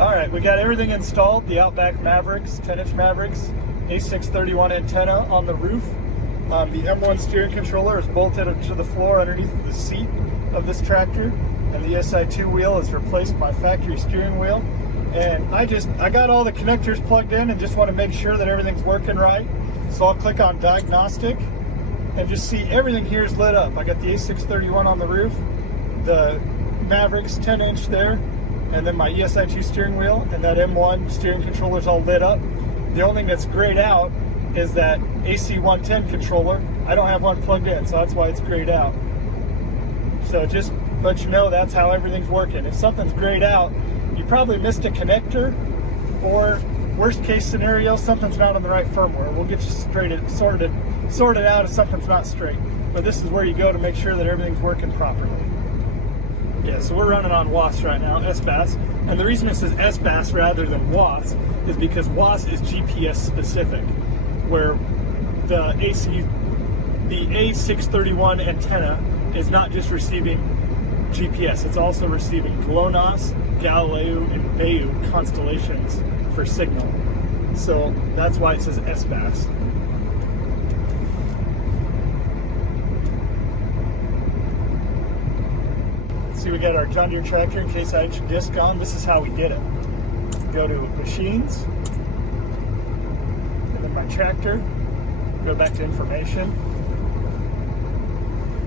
All right, we got everything installed. The Outback MaveriX, 10-inch MaveriX, A631 antenna on the roof. The M1 steering controller is bolted to the floor underneath the seat of this tractor, and the ESi2 wheel is replaced by factory steering wheel. And I got all the connectors plugged in and just want to make sure that everything's working right. So I'll click on diagnostic and just see everything here is lit up. I got the A631 on the roof, the MaveriX 10-inch there, and then my ESi2 steering wheel, and that M1 steering controller is all lit up. The only thing that's grayed out is that AC110 controller. I don't have one plugged in, so that's why it's grayed out. So just let you know that's how everything's working. If something's grayed out, you probably missed a connector, or worst case scenario, something's not on the right firmware. We'll get you sorted out if something's not straight. But this is where you go to make sure that everything's working properly. Yeah, so we're running on WAAS right now, SBAS. And the reason it says SBAS rather than WAAS is because WAAS is GPS specific, where the A631 antenna is not just receiving GPS, it's also receiving Glonass, Galileo, and Bayu constellations for signal. So that's why it says SBAS. See, we got our John Deere tractor in case I had your disc on. This is how we did it. Go to machines, and then my tractor, go back to information.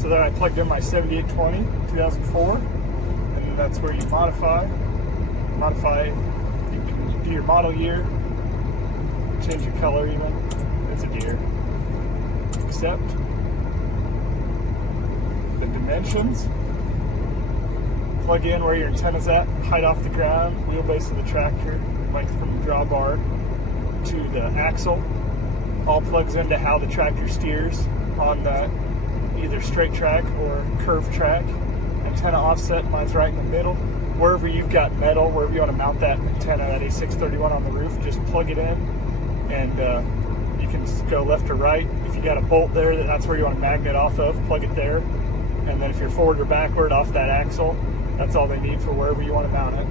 So then I plugged in my 7820 2004, and then that's where you modify, you can do your model year, change your color even, it's a deer, accept, the dimensions, plug in where your antenna's at, height off the ground, wheelbase of the tractor, length from the drawbar to the axle, all plugs into how the tractor steers on that either straight track or curved track. Antenna offset, mine's right in the middle. Wherever you've got metal, wherever you want to mount that antenna, that A631 on the roof, just plug it in, and you can go left or right. If you got a bolt there, that's where you want a magnet off of, plug it there. And then if you're forward or backward off that axle, that's all they need for wherever you want to mount it.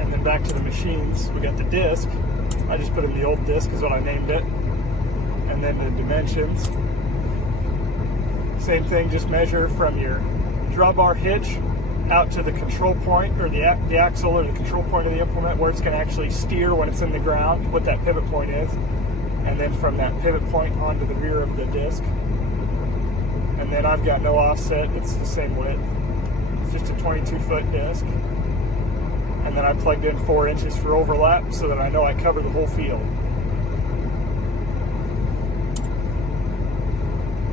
And then back to the machines, we got the disc. I just put in the old disc is what I named it. And then the dimensions. Same thing, just measure from your drawbar hitch out to the control point, or the axle or the control point of the implement, where it's going to actually steer when it's in the ground, what that pivot point is. And then from that pivot point onto the rear of the disc. And then I've got no offset, it's the same width. It's just a 22-foot disc. And then I plugged in 4 inches for overlap so that I know I cover the whole field.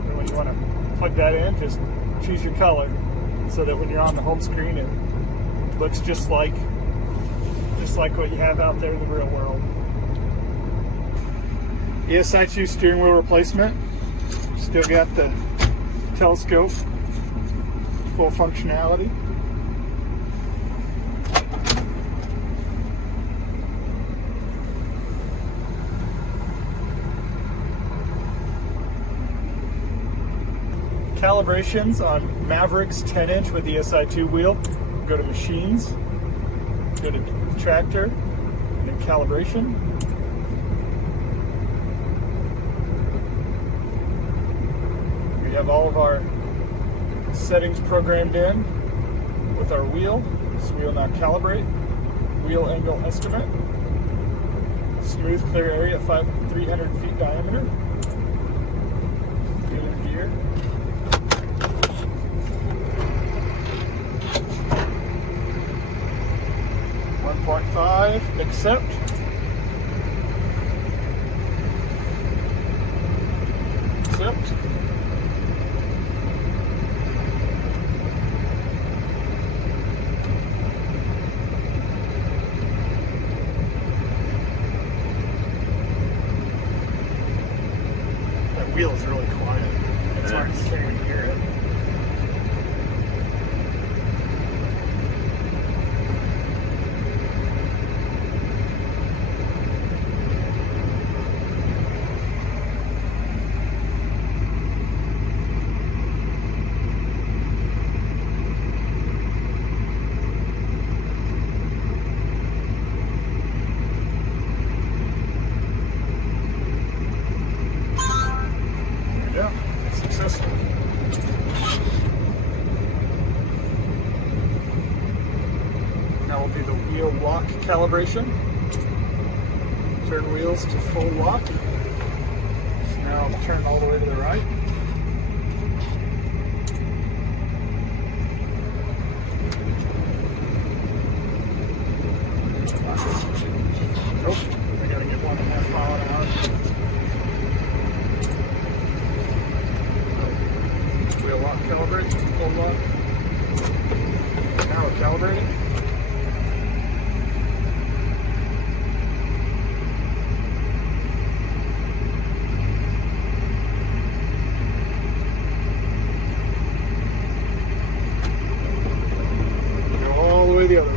And when you want to plug that in, just choose your color so that when you're on the home screen it looks just like what you have out there in the real world. ESi2 steering wheel replacement. Still got the telescope, full functionality. Calibrations on MaveriX 10-inch with the ESi2 wheel. Go to machines, go to tractor, and then calibration. We have all of our settings programmed in with our wheel. So we will now calibrate. Wheel angle estimate. Smooth clear area, 300 feet diameter. Wheel in gear. .5, accept. Accept. That wheel is really quiet. It's hard to can't even hear it. Now we'll do the wheel lock calibration. Turn wheels to full lock. So now I'll turn all the way to the right. Oh, I gotta get 1.5 miles an hour. Wheel lock calibrate, full lock. Now we're calibrating. Go all the way the other way.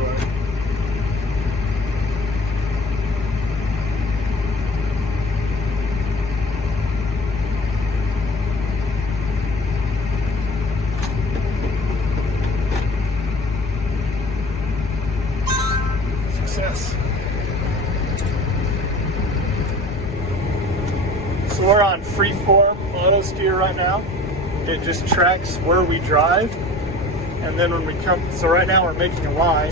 So we're on freeform Autosteer right now. It just tracks where we drive, and then when we come, so right now we're making a line,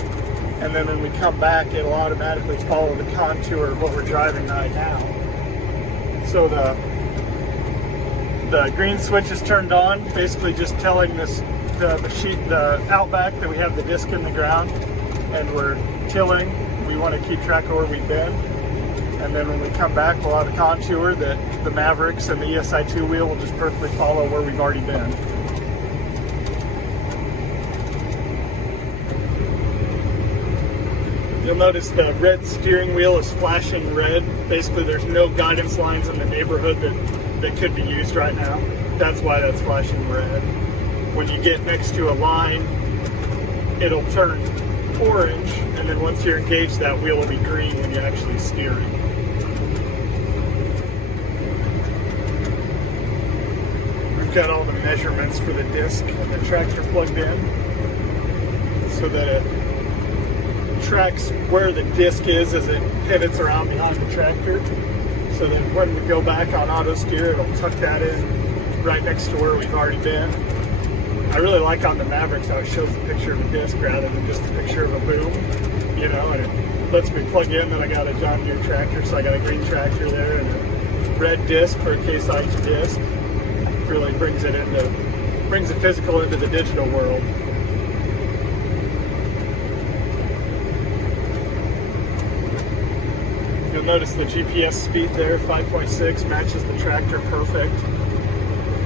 and then when we come back, it'll automatically follow the contour of what we're driving right now. So the green switch is turned on, basically just telling the Outback that we have the disc in the ground, and we're tilling. We want to keep track of where we've been, and then when we come back, we'll have a contour that the MaveriX and the ESi2 wheel will just perfectly follow where we've already been. You'll notice the red steering wheel is flashing red. Basically, there's no guidance lines in the neighborhood that could be used right now. That's why that's flashing red. When you get next to a line, it'll turn orange, and then once you're engaged, that wheel will be green when you're actually steering. We've got all the measurements for the disc and the tractor plugged in so that it tracks where the disc is as it pivots around behind the tractor, so that when we go back on Autosteer, it'll tuck that in right next to where we've already been. I really like on the MaveriX how it shows the picture of a disc rather than just a picture of a boom, you know, and it lets me plug in that I got a John Deere tractor, so I got a green tractor there and a red disc for a Case IH disc. It really brings the physical into the digital world. You'll notice the GPS speed there, 5.6, matches the tractor perfect.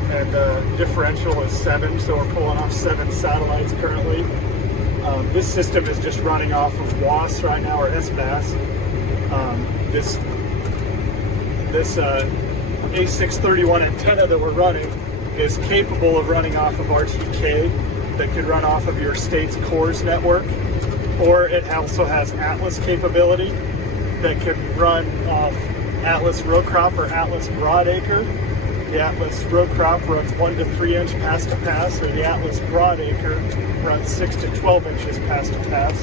And differential is 7, so we're pulling off 7 satellites currently. This system is just running off of WAAS right now, or SBAS. This A631 antenna that we're running is capable of running off of RTK, that could run off of your state's CORS network, or it also has Atlas capability that can run off Atlas row crop or Atlas broad acre. The Atlas row crop runs 1 to 3 inch pass to pass, or the Atlas broad acre runs 6 to 12 inches pass to pass.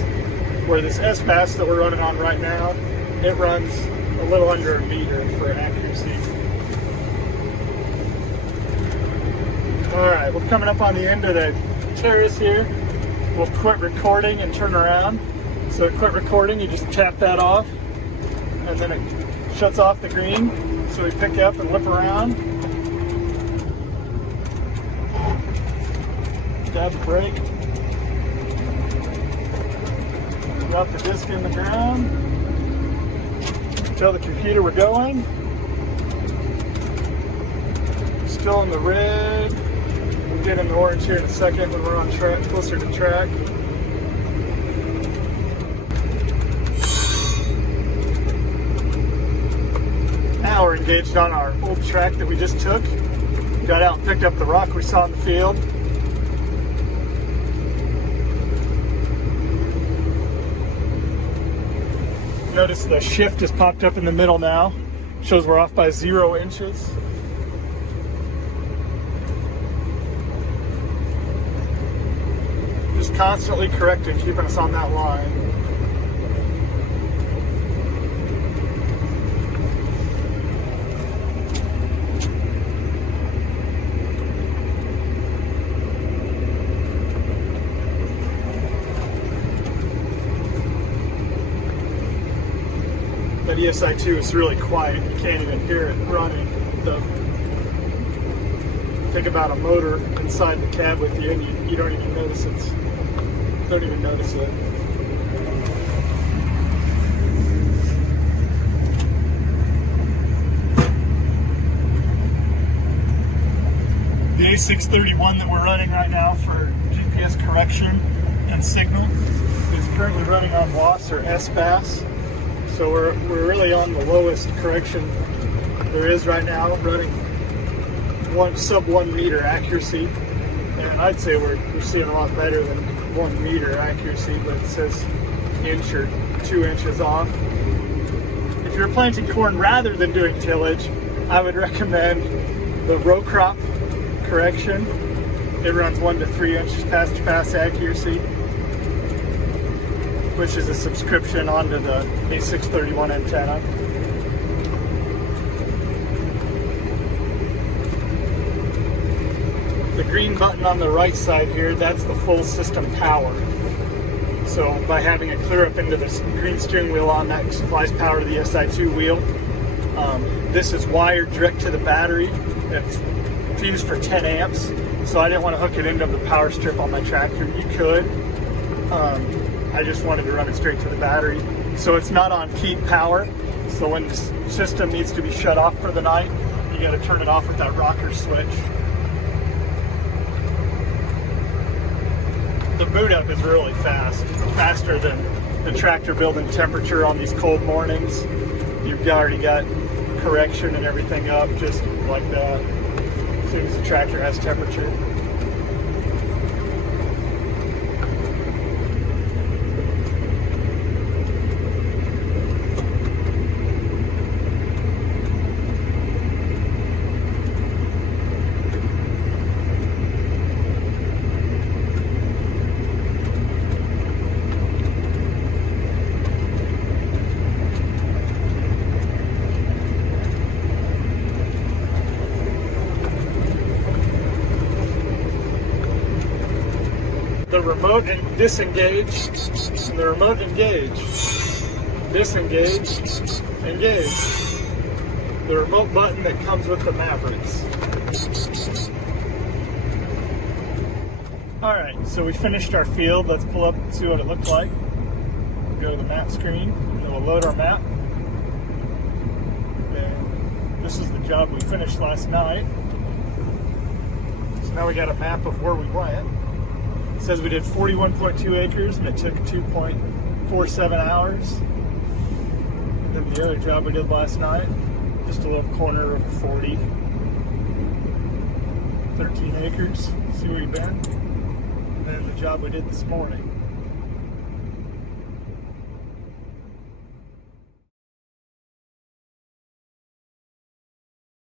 Where this SBAS that we're running on right now, it runs a little under a meter for accuracy. Alright, we're coming up on the end of the terrace here. We'll quit recording and turn around. So to quit recording, you just tap that off, and then it shuts off the green. So we pick up and whip around. Dab the brake. Drop the disc in the ground. Tell the computer we're going. Still in the red. We'll get in the orange here in a second when we're on track, closer to track. Now we're engaged on our old track that we just took. Got out and picked up the rock we saw in the field. Notice the shift has popped up in the middle now. Shows we're off by 0 inches. Just constantly correcting, keeping us on that line. That ESi2 is really quiet. You can't even hear it running. Think about a motor inside the cab with you, and you don't even notice it. The A631 that we're running right now for GPS correction and signal is currently running on WAAS or SBAS. So we're really on the lowest correction there is right now, running sub 1 meter accuracy. And I'd say we're seeing a lot better than 1 meter accuracy, but it says inch or 2 inches off. If you're planting corn rather than doing tillage, I would recommend the row crop correction. It runs 1 to 3 inches past pass accuracy, which is a subscription onto the A631 antenna. The green button on the right side here, that's the full system power. So by having it clear up into the green steering wheel on, that supplies power to the ESi2 wheel. This is wired direct to the battery. It's fused for 10 amps. So I didn't want to hook it into the power strip on my tractor. You could. I just wanted to run it straight to the battery. So it's not on peak power. So when the system needs to be shut off for the night, you got to turn it off with that rocker switch. The boot up is really fast, faster than the tractor building temperature on these cold mornings. You've already got correction and everything up just like that, as soon as the tractor has temperature. The remote and disengage, and the remote engage, disengage, engage. The remote button that comes with the MaveriX. Alright, so we finished our field. Let's pull up and see what it looked like. We'll go to the map screen, and we'll load our map. And this is the job we finished last night. So now we got a map of where we went. It says we did 41.2 acres and it took 2.47 hours. Then the other job we did last night, just a little corner of 13 acres. See where you've been. And then the job we did this morning.